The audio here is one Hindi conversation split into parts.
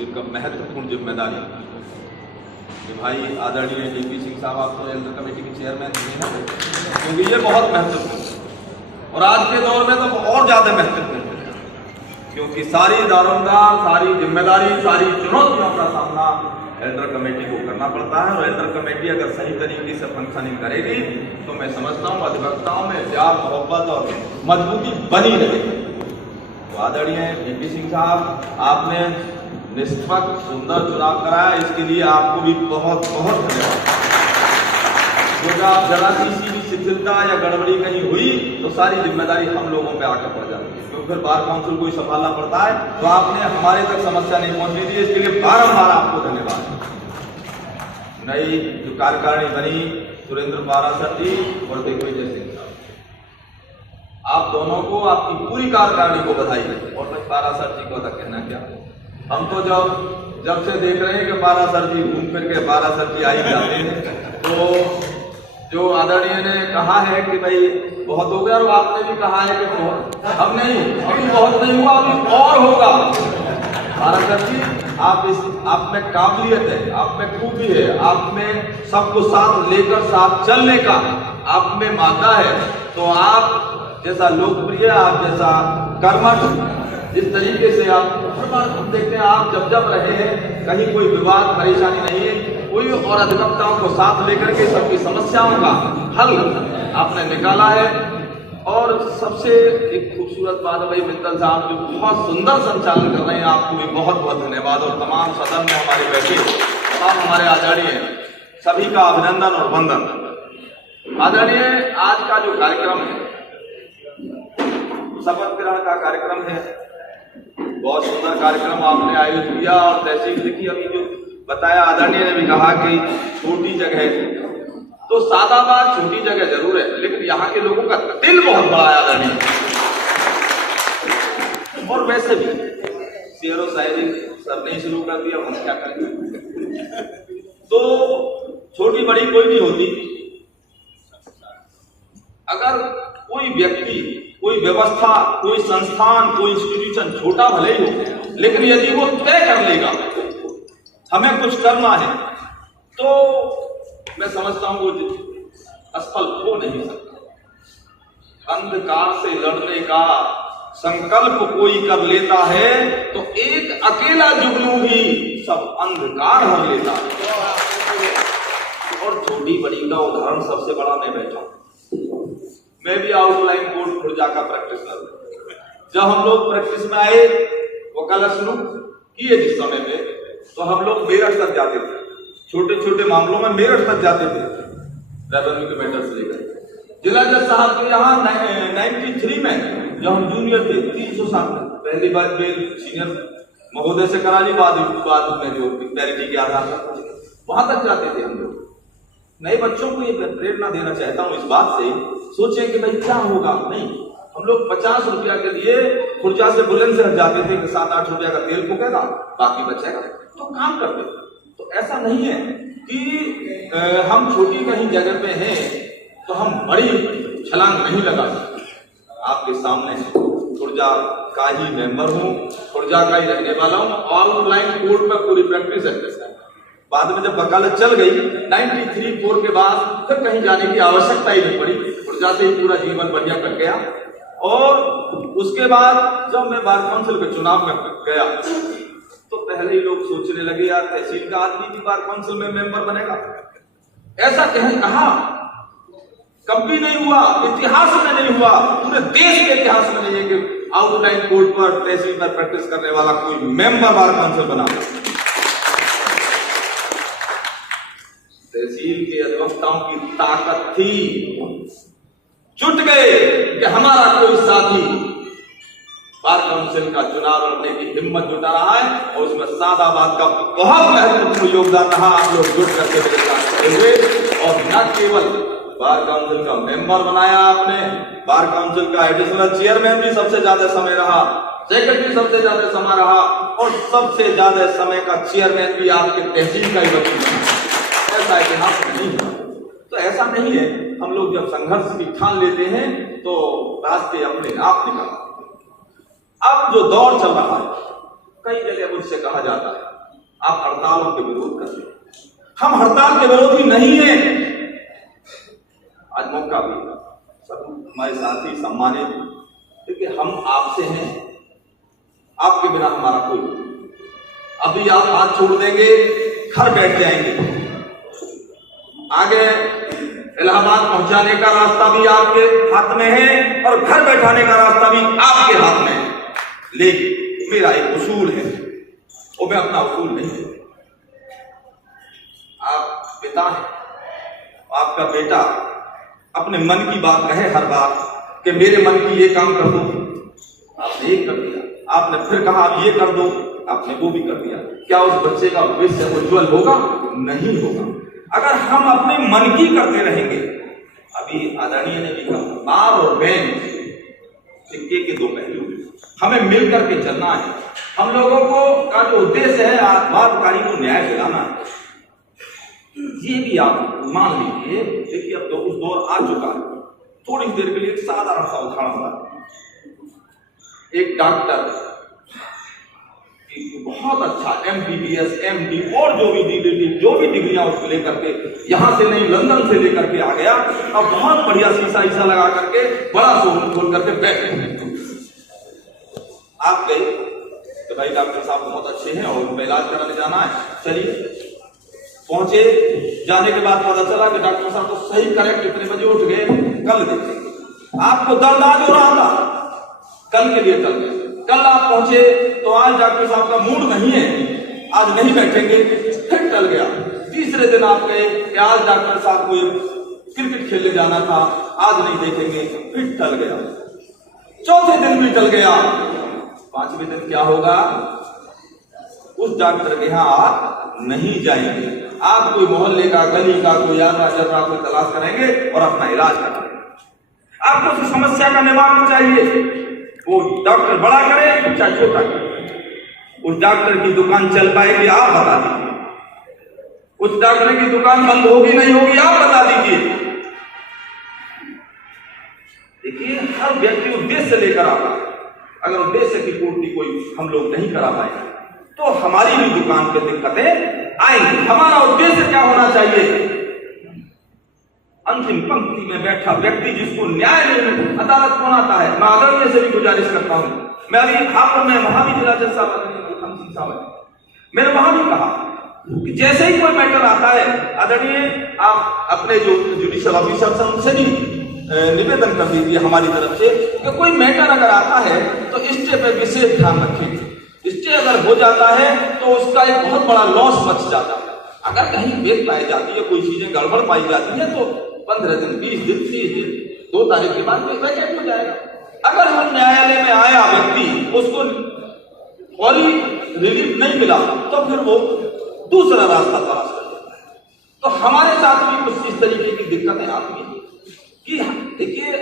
जिनका महत्वपूर्ण जिम्मेदारी भाई आदरणीय डीपी सिंह साहब, आप तो एल्डर कमेटी के चेयरमैन हैं, क्योंकि ये बहुत महत्वपूर्ण है और आज के दौर में तो और ज्यादा महत्वपूर्ण है, क्योंकि सारी दारोमदार, सारी जिम्मेदारी, सारी चुनौतियों का सामना एल्डर कमेटी को करना पड़ता है। और एल्डर कमेटी अगर सही तरीके से फंक्शनिंग करेगी तो मैं समझता हूँ अधिवक्ताओं में प्यार, मोहब्बत और मजबूती बनी रहेगी। तो आदरणीय डीपी सिंह साहब, आपने निष्पक्ष सुंदर चुनाव कराया, इसके लिए आपको भी बहुत बहुत धन्यवाद। क्योंकि आप जरा सी भी शिथिलता या गड़बड़ी कहीं हुई तो सारी जिम्मेदारी हम लोगों पे आकर पड़ जाती है, क्योंकि फिर बार काउंसिल को ही संभालना पड़ता है। तो आपने हमारे तक समस्या नहीं पहुंचने दी, इसके लिए बारंबार आपको धन्यवाद। नई जो कार्यकारिणी बनी, सुरेंद्र पाराशर जी और दिग्विजय सिंह साहब, आप दोनों को, आपकी पूरी कार्यकारिणी को बधाई है। और मैं पाराशर जी को कहना क्या, हम तो जब से देख रहे हैं कि पाराशर जी घूम फिर के पाराशर जी आई जाते हैं, तो जो आदरणीय ने कहा है कि भाई बहुत हो गया, और आपने भी कहा है कि बहुत, अब नहीं, अभी बहुत नहीं हुआ, अभी और होगा। पाराशर जी, आप में काबिलियत है, आप में खूबी है, आप में सबको साथ लेकर साथ चलने का आप में मादा है। तो आप जैसा लोकप्रिय, आप जैसा कर्मठ, जिस तरीके से आप हर बार हम देखते हैं, आप जब रहे हैं कहीं कोई विवाद परेशानी नहीं है कोई, और अधिवक्ताओं को साथ लेकर के सबकी समस्याओं का हल आपने निकाला है। और सबसे एक खूबसूरत बात है भाई मित्तल साहब, जो बहुत सुंदर संचालन कर रहे हैं, आपको भी बहुत बहुत धन्यवाद। और तमाम सदन में हमारे बैठे तमाम हमारे आदरणीय सभी का अभिनंदन और वंदन। आदरणीय, आज का जो कार्यक्रम है, शपथ ग्रहण का कार्यक्रम है, बहुत सुंदर कार्यक्रम आपने आयोजित किया। और तहसील देखिए, अभी जो बताया आदरणीय ने भी कहा कि छोटी जगह है, तो सादाबाद छोटी जगह जरूर है, लेकिन यहाँ के लोगों का दिल बहुत बड़ा है आदरणीय। और वैसे भी शेरो शायरी सर ने शुरू कर दिया, हम क्या करें। तो छोटी बड़ी कोई नहीं होती, अगर कोई व्यक्ति, कोई व्यवस्था, कोई संस्थान, कोई इंस्टीट्यूशन छोटा भले ही हो, लेकिन यदि वो तय कर लेगा हमें कुछ करना है, तो मैं समझता हूं वो असफल हो नहीं सकता। अंधकार से लड़ने का संकल्प कोई कर लेता है तो एक अकेला जुगनू ही सब अंधकार हर लेता है। और छोटी बड़ी का उदाहरण सबसे बड़ा मैं बैठा हूं, मैं भी आउटलाइन कोर्ट खुर्जा का प्रैक्टिस कर, जब हम लोग प्रैक्टिस में आए वकालत शुरू किए जिस समय में, तो हम लोग मेरठ तक जाते थे, छोटे छोटे मामलों में मेरठ तक जाते थे, रेवेन्यू के मैटर से लेकर। जिला जज साहब के यहाँ 93 में जब हम जूनियर थे, 307 पहली बार बेल सीनियर महोदय से करा ली, बाद में जो पैरिटी के आधार पर वहां तक जाते थे हम लोग। नए बच्चों को ये प्रेरणा देना चाहता हूँ इस बात से, सोचे कि भाई क्या होगा, नहीं, हम लोग 50 रुपया के लिए खुर्जा से बुलंदशहर जाते थे, 7-8 रुपया का तेल फूकेगा, बाकी बचेगा, तो काम करते थे। तो ऐसा नहीं है कि हम छोटी कहीं जगह पे हैं तो हम बड़ी छलांग नहीं लगा सकते। आपके सामने खुर्जा का ही मेंबर हूँ, खुर्जा का ही रहने वाला हूँ, ऑनलाइन कोर्ट में पूरी प्रैक्टिस है। बाद में जब वकालत चल गई 93-4 के बाद, फिर कहीं जाने की आवश्यकता ही नहीं पड़ी, खुर्जा से ही पूरा जीवन बढ़िया कट गया। और उसके बाद जब मैं बार काउंसिल के चुनाव में गया तो पहले ही लोग सोचने लगे, यार तहसील का आदमी भी बार काउंसिल में मेंबर बनेगा। ऐसा कहा कभी नहीं हुआ, इतिहास में नहीं हुआ, पूरे देश के इतिहास में नहीं है कि आउटलाइन कोर्ट पर, तहसील पर प्रैक्टिस करने वाला कोई मेंबर बार काउंसिल बना। तहसील के अधिवक्ताओं की ताकत थी, जुट गए कि हमारा कोई साथी बार काउंसिल का चुनाव लड़ने की हिम्मत जुटा रहा है, और उसमें सादाबाद का बहुत महत्वपूर्ण योगदान रहा। आप लोग जुट करके मेरे साथ खड़े हुए, और न केवल बार काउंसिल का मेंबर बनाया आपने, बार काउंसिल का एडिशनल चेयरमैन भी सबसे ज्यादा समय रहा, सेक्रेटरी सबसे ज्यादा समय रहा, और सबसे ज्यादा समय का चेयरमैन भी आपके तहसील का ही वकील बना। ऐसा इतिहास नहीं है। तो ऐसा नहीं है, हम लोग जब संघर्ष की ठान लेते हैं तो रास्ते अपने आप निकलते हैं। अब जो दौर चल रहा है, कई जगह मुझसे कहा जाता है आप हड़तालों के विरोध करते हैं। हम हड़ताल के विरोधी नहीं हैं। आज मौका भी सब हमारे साथी सम्मानित, क्योंकि हम आपसे हैं, आपके बिना हमारा कोई, अभी आप हाथ छोड़ देंगे, घर बैठ जाएंगे, आगे इलाहाबाद पहुंचाने का रास्ता भी आपके हाथ में है और घर बैठाने का रास्ता भी आपके हाथ में है। लेकिन मेरा एक उसूल है, वो मैं अपना उसूल नहीं है। आप पिता हैं, आपका बेटा अपने मन की बात कहे हर बार कि मेरे मन की ये काम कर दो, आपने ये कर दिया, आपने फिर कहा अब ये कर दो, आपने वो भी कर दिया। क्या उस बच्चे का भविष्य उज्जवल होगा? नहीं होगा। अगर हम अपने मन की करते रहेंगे, अभी आदरणीय ने भी कहा, बार और बहन सिक्के के दो पहलू, हमें मिलकर के चलना है। हम लोगों को का जो उद्देश्य है आत्महत्याकारी को न्याय दिलाना है, ये भी आप मान लीजिए। देखिए अब तो उस दौर आ चुका है। थोड़ी देर के लिए एक साधारण सा उदाहरण हुआ, एक डॉक्टर बहुत अच्छा MBBS, MD और जो भी डिग्रियां उसको लेकर के यहां से नहीं लंदन से लेकर के आ गया, अब बहुत बढ़िया शीशा लगा करके बड़ा शोरूम खोल करके बैठे हैं। आप गए तो भाई डॉक्टर साहब बहुत अच्छे हैं और उनका इलाज कराने जाना है, चलिए पहुंचे। जाने के बाद पता चला कि डॉक्टर साहब तो सही करेक्ट इतने बजे उठ गए, कल देखेंगे। आपको दर्द आज हो रहा था, कल के लिए कल गए। कल आप पहुंचे तो आज डॉक्टर साहब का मूड नहीं है, आज नहीं बैठेंगे, फिर टल गया। तीसरे दिन आप गए कि आज डॉक्टर साहब को क्रिकेट खेलने जाना था, आज नहीं देखेंगे, फिर टल गया। चौथे दिन भी टल गया। पांचवें दिन क्या होगा? उस डॉक्टर के यहां आप नहीं जाएंगे, आप कोई मोहल्ले का, गली का, कोई यात्रा जर्रा कोई तलाश करेंगे और अपना इलाज कराएंगे। आपको उस समस्या का निवारण चाहिए, वो डॉक्टर बड़ा करे चाहे छोटा करे। उस डॉक्टर की दुकान चल पाएगी आप बता दीजिए, उस डॉक्टर की दुकान बंद होगी नहीं होगी आप बता दीजिए। देखिए हर व्यक्ति उद्देश्य लेकर आता है। अगर उद्देश्य की पूर्ति कोई हम लोग नहीं करा पाएंगे तो हमारी भी दुकान पे दिक्कतें आएंगी। हमारा उद्देश्य क्या होना चाहिए? अंतिम पंक्ति में बैठा व्यक्ति जिसको न्याय में अदालत कौन आता है, मैं आदरणीय से भी गुजारिश करता हूं। मैं अभी हापुड़ में वहां भी जिला जज साहब मैंने वहां भी कहा कि जैसे ही कोई मैटर आता है, आदरणीय आप अपने जो जुडिशियल ऑफिसर हैं उनसे भी निवेदन कर दीजिए हमारी तरफ से कि कोई मैटर अगर आता है तो स्टे पे विशेष ध्यान रखें। स्टे अगर हो जाता है तो उसका एक बहुत बड़ा लॉस बच जाता है। अगर कहीं बेल पाई जाती है, कोई चीजें गड़बड़ पाई जाती है तो 15 दिन, 20 दिन, 30 दिन, 2 तारीख के बाद वैकेट हो जाएगा। अगर हम न्यायालय में आया व्यक्ति उसको फौरी रिलीफ नहीं मिला तो फिर वो दूसरा रास्ता तलाश कर लेता है। तो हमारे साथ भी कुछ इस तरीके की दिक्कतें आती हैं कि देखिए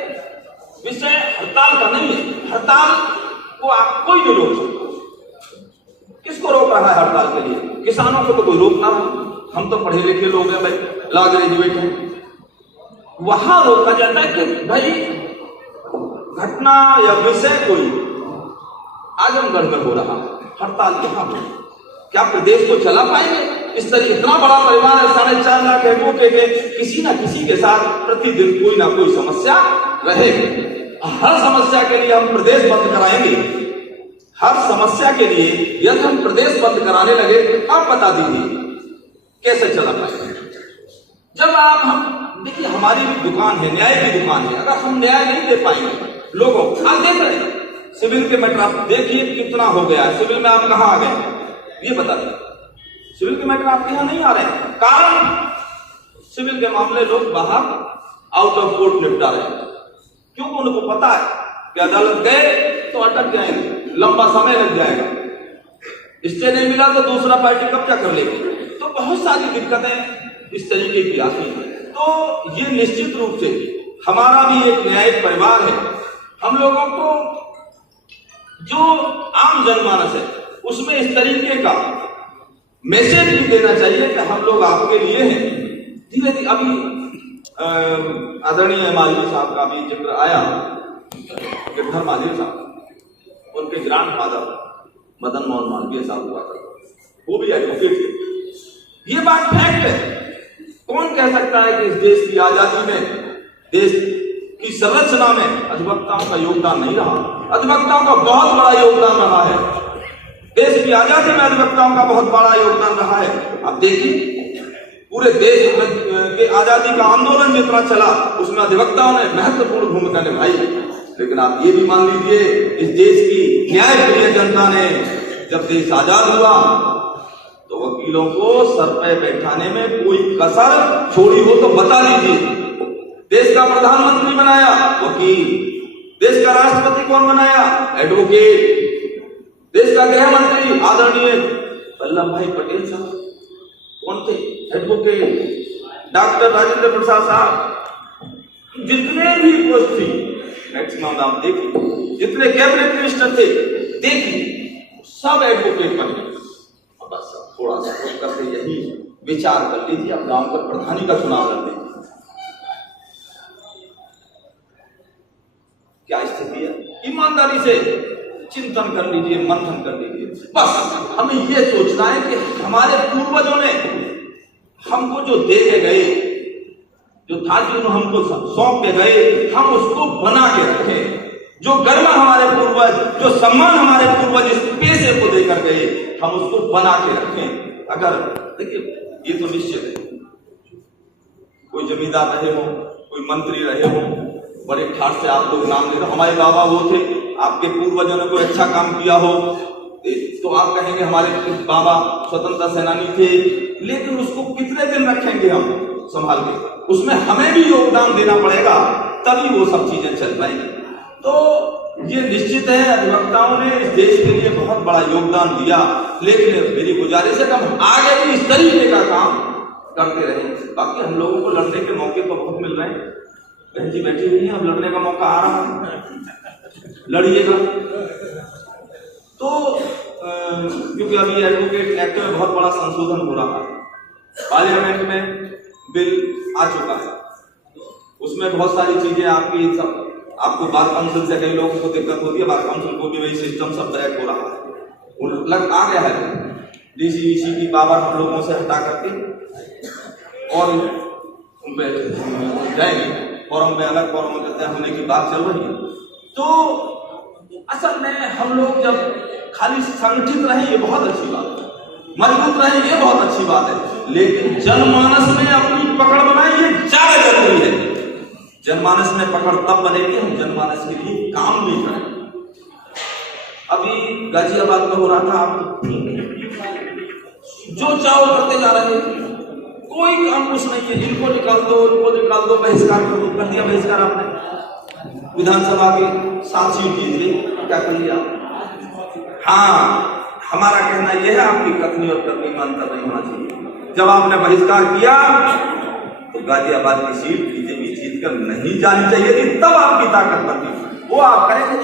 विषय हड़ताल का नहीं है, हड़ताल को आप कोई नहीं रोक सकता। किसको रोक रहा है हड़ताल के लिए? किसानों को तो कोई रोकना नहीं, हम तो पढ़े लिखे लोग हैं भाई, लॉ ग्रेजुएट हैं। वहां रोका जाता है कि भाई घटना या विषय कोई आजमगढ़ में हो रहा है, हड़ताल कहां हो, क्या प्रदेश को चला पाएंगे? इस तरह इतना बड़ा परिवार है, 4.5 लाख लोगों के, किसी ना किसी के साथ प्रतिदिन कोई ना कोई समस्या रहेगी। हर समस्या के लिए हम प्रदेश बंद कराएंगे, हर समस्या के लिए यदि हम प्रदेश बंद कराने लगे, आप बता दीजिए कैसे चला पाएंगे? जब आप हम देखिए हमारी भी दुकान है, न्याय की दुकान है, अगर हम न्याय नहीं दे पाएंगे लोगों को, आप देख रहे हैं सिविल के मैटर, आप देखिए कितना हो गया है। सिविल में आप कहां आ गए ये बता दीजिए। सिविल के मैटर आपके यहां नहीं आ रहे हैं, कारण सिविल के मामले लोग बाहर आउट ऑफ कोर्ट निपटा रहे हैं, क्योंकि उनको पता है कि अदालत गए तो अटक जाएंगे, लंबा समय लग जाएगा, स्टे नहीं मिला तो दूसरा पार्टी कब्जा कर लेगी। तो बहुत सारी दिक्कतें इस तरीके की आती है। तो ये निश्चित रूप से हमारा भी एक न्यायिक परिवार है। हम लोगों को जो आम जनमानस है उसमें इस तरीके का मैसेज भी देना चाहिए कि हम लोग आपके लिए हैं। धीरे धीरे अभी आदरणीय मालवीय साहब का भी जिक्र आया, गिरधर मालवीय साहब, उनके ग्रैंडफादर मदन मोहन मालवीय साहब हुआ था। वो भी एडवोकेट थे। ये बात फैक्ट है। कौन कह सकता है कि इस देश की आजादी में, देश की संरचना में अधिवक्ताओं का योगदान नहीं रहा? अधिवक्ताओं का बहुत बड़ा योगदान रहा है। देश की आजादी में अधिवक्ताओं का बहुत बड़ा योगदान रहा है। आप देखिए पूरे देश के आजादी का आंदोलन जितना चला उसमें अधिवक्ताओं ने महत्वपूर्ण भूमिका निभाई। लेकिन आप ये भी मान लीजिए इस देश की न्यायप्रिय जनता ने जब देश आजाद हुआ तो वकीलों को सर पे बैठाने में कोई कसर छोड़ी हो तो बता दीजिए। देश का प्रधानमंत्री बनाया वकील, देश का राष्ट्रपति कौन बनाया? एडवोकेट। देश का गृह मंत्री आदरणीय वल्लभ भाई पटेल साहब कौन थे? एडवोकेट। डॉक्टर राजेंद्र प्रसाद साहब, जितने भी पोस्ट थी मैक्सिमम आप देखिए, जितने कैबिनेट मिनिस्टर थे देखिए सब एडवोकेट बने। बस थोड़ा सा कुछ करके यही विचार कर लीजिए, अब गांव का प्रधानी का चुनाव कर देंगे, क्या स्थिति है? ईमानदारी से चिंतन कर लीजिए, मंथन कर लीजिए। बस हमें यह सोचना है कि हमारे पूर्वजों ने हमको जो दे के गए, जो था जो हमको सौंप के गए, हम उसको बना के रखें। जो गरिमा हमारे पूर्वज, जो सम्मान हमारे पूर्वज इस पेशे को देकर गए, हम उसको बना के रखें। अगर देखिए ये तो निश्चित है, कोई जमींदार रहे हो, कोई मंत्री रहे हो, बड़े ठाट से आप लोग नाम ले रहे, हमारे बाबा वो थे, आपके पूर्वजों ने कोई अच्छा काम किया हो तो आप कहेंगे हमारे बाबा स्वतंत्रता सेनानी थे। लेकिन उसको कितने दिन रखेंगे हम संभाल के? उसमें हमें भी योगदान देना पड़ेगा, तभी वो सब चीजें चल पाएंगी। तो ये निश्चित है अधिवक्ताओं ने इस देश के लिए बहुत बड़ा योगदान दिया। लेकिन मेरी गुजारिश है कि हम आगे भी इस तरीके का काम करते रहे। बाकी हम लोगों को लड़ने के मौके तो बहुत मिल रहे हैं। बहन जी बैठी हुई है, अब लड़ने का मौका आ रहा है, लड़िएगा। तो क्योंकि अभी एडवोकेट एक्ट में बहुत बड़ा संशोधन हो रहा है, पार्लियामेंट में बिल आ चुका है, उसमें बहुत सारी चीजें आपकी सब आपको बार काउंसिल से कई लोगों को दिक्कत होती है, बार काउंसिल को भी वही सिस्टम सब ब्रेक हो रहा है, लग आ गया है। डीसी की पावर हम लोगों से हटा करके और उन पे जाएंगे फॉरम में, अलग फॉरम में कहते हैं होने की बात चल रही है। तो असल में हम लोग जब खाली संगठित रहे ये बहुत अच्छी बात है, मजबूत रहे ये बहुत अच्छी बात है, लेकिन जनमानस में अपनी पकड़ बनाए ये ज्यादा जरूरी है। जनमानस में पकड़ तब बनेगी हम जनमानस के लिए काम भी करें। अभी गाजियाबाद में हो रहा था, आप जो चाहो करते जा रहे हैं, कोई काम कुछ नहीं है, इनको निकाल दो, बहिष्कार कर दिया, बहिष्कार आपने विधानसभा के 7 सीट जीत ली, क्या कर लिया? हाँ, हमारा कहना यह है आपकी कथनी और करनी में अंतर नहीं होना चाहिए। जब आपने बहिष्कार किया तो गाजियाबाद की सीट बीजेपी जीत कर नहीं जानी चाहिए थी, तब आपकी ताकत बनती, वो आप करेंगे।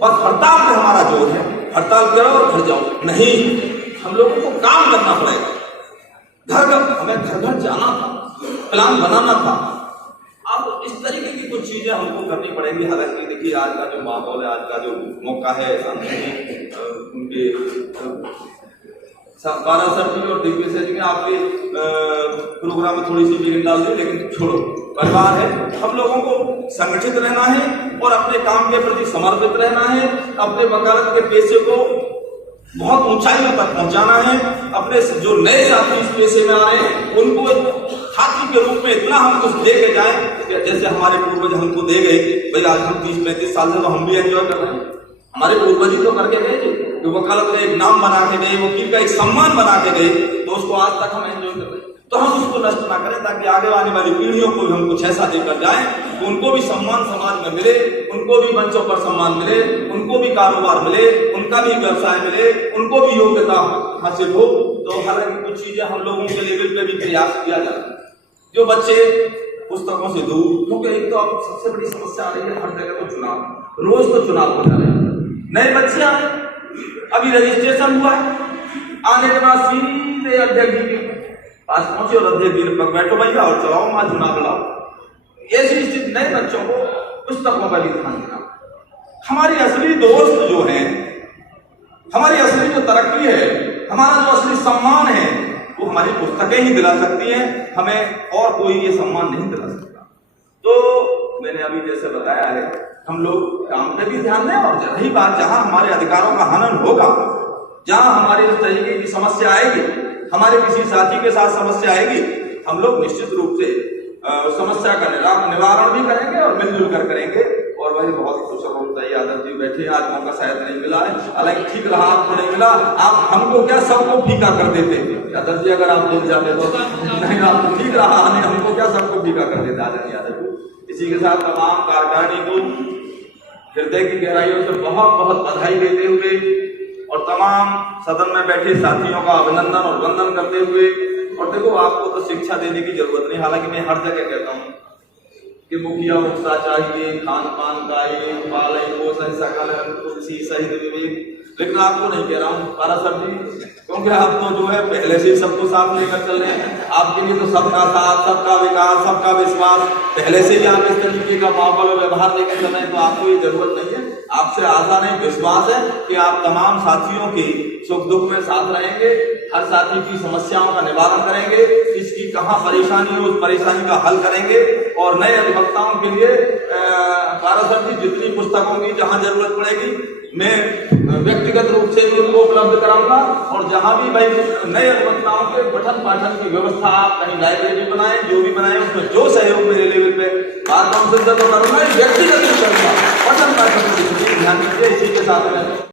बस हड़ताल में हमारा जोर है, हड़ताल करो और घर जाओ नहीं, हम लोगों को काम करना पड़ेगा। हमें घर घर जाना था, प्लान बनाना था। अब इस तरीके की कुछ चीजें हमको करनी पड़ेंगी। हालांकि देखिए आज का जो माहौल है, आज का जो मौका है, उनके 12 सर और दिग्विजय सिंह जी आपके प्रोग्राम में थोड़ी सी बिगड़ डाल दी, लेकिन छोड़ो, परिवार है, हम लोगों को संगठित रहना है और अपने काम के प्रति समर्पित रहना है। अपने वकालत के पेशे को बहुत ऊंचाइयों तक पहुंचाना है। अपने जो नए साथी इस पेशे में आ रहे हैं उनको साथी के रूप में इतना हम कुछ दे के जाए जैसे हमारे पूर्वज हमको दे गए। भाई आज हम 30-35 साल से तो हम भी एंजॉय कर रहे हैं, हमारे पूर्वज ही तो करके गए थे, वकालत का एक नाम बना के गए, वकील का एक सम्मान बना के गए, तो उसको आज तक हम एंजॉय कर रहे हैं। तो हम उसको नष्ट ना करें ताकि आगे आने वाली पीढ़ियों को भी हम कुछ ऐसा देकर जाएं तो उनको भी सम्मान समाज में मिले, उनको भी मंचों पर सम्मान मिले, उनको भी कारोबार मिले, उनका भी व्यवसाय मिले, उनको भी योग्यता हासिल हो। तो हालांकि कुछ चीजें हम लोगों के लेवल पे भी प्रयास किया जाए। जो बच्चे पुस्तकों से दूर, क्योंकि एक तो अब सबसे बड़ी समस्या आ रही है हर जगह तो चुनाव, रोज तो चुनाव हो जा रहे हैं, नए बच्चे आए, अभी रजिस्ट्रेशन हुआ है, आने के बाद सीधे अध्यक्ष जी के पास पहुंचे और अध्यक्ष जी ने बैठो भैया और चलाओ मां चुनाव लड़ाओ। ऐसी स्थिति नए बच्चों को पुस्तकों पर भी ध्यान देना। हमारी असली दोस्त जो है, हमारी असली जो तरक्की है हमारा जो असली सम्मान है वो हमारी पुस्तकें ही दिला सकती हैं, हमें और कोई ये सम्मान नहीं दिला सकता। तो मैंने अभी जैसे बताया है, हम लोग काम पे भी ध्यान दें, और रही बात जहां हमारे अधिकारों का हनन होगा, जहां हमारे इस तरीके की समस्या आएगी, हमारे किसी साथी के साथ समस्या आएगी, हम लोग निश्चित रूप से समस्या का निवारण भी करेंगे और मिलजुल कर करेंगे। और वही बहुत खुश हूँ यादव जी बैठे, आज मौका शायद नहीं मिला है, हालांकि ठीक रहा आपको नहीं मिला, आप हमको क्या सबको फीका कर देते यादव जी, अगर आप बोल जाते तो नहीं, आप ठीक रहा, नहीं हमको क्या सबको फीका कर देते आदरणीय यादव जी। इसी के साथ तमाम कार्यकारिणी को हृदय की गहराइयों से बहुत बहुत बधाई देते हुए और तमाम सदन में बैठे साथियों का अभिनंदन और वंदन करते हुए, और देखो आपको तो शिक्षा देने की जरूरत नहीं, हालांकि मैं हर जगह कहता हूँ कि मुखिया उत्साह चाहिए, खान पान चाहिए, पालन पोषण सकल तुलसी सहित विवेक, लेकिन आपको नहीं कह रहा हूँ पारासर जी, क्योंकि आप तो जो है पहले से ही सबको साथ लेकर चल रहे हैं। आपके लिए तो सबका साथ, सबका विकास, सबका विश्वास, पहले से ही आप इस तरीके का माहौल और व्यवहार लेकर चल रहे हैं, तो आपको ये जरूरत नहीं है। आपसे आशा नहीं विश्वास है कि आप तमाम साथियों की सुख दुख में साथ रहेंगे, हर साथी की समस्याओं का निवारण करेंगे, किसकी कहाँ परेशानी हो उस परेशानी का हल करेंगे, और नए अधिवक्ताओं के लिए पारासर जी जितनी पुस्तकों की जहां जरूरत पड़ेगी मैं व्यक्तिगत रूप से भी उनको उपलब्ध कराऊंगा, और जहां भी भाई नए अधिवक्ताओं के पठन पाठन की व्यवस्था आप कहीं लाइब्रेरी बनाए, जो भी बनाए, उसमें जो सहयोग मेरे लेवल पे बार काउंसिल से तो करूंगा, व्यक्तिगत रूप करूंगा, पठन पाठन को ध्यान दीजिए। इसी के साथ में